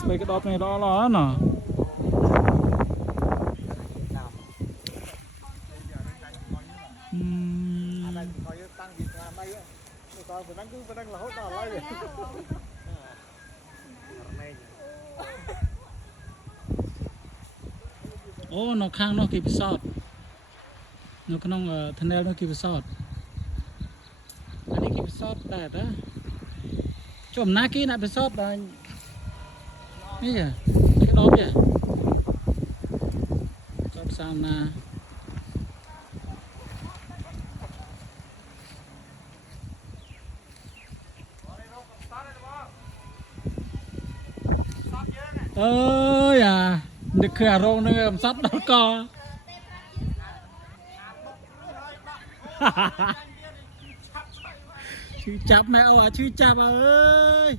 ស្បែកក្តោបនេះល្អល្អណាអូនៅខាងនោះគេពិសោធន៍នៅក្នុងថនេលនោះគេពិសោធន៍អានេះគេពិសោធន៍ដែរតាចំណាគេអ្នកពិសោធន៍ដែរនេះចាគេក្តោបចាចប់សាមណាអើយអានឹកឃើញអារងនឹងអំសត់ដល់កឈឺចាប់ម៉ែអូអាឈឺចាប់អើយ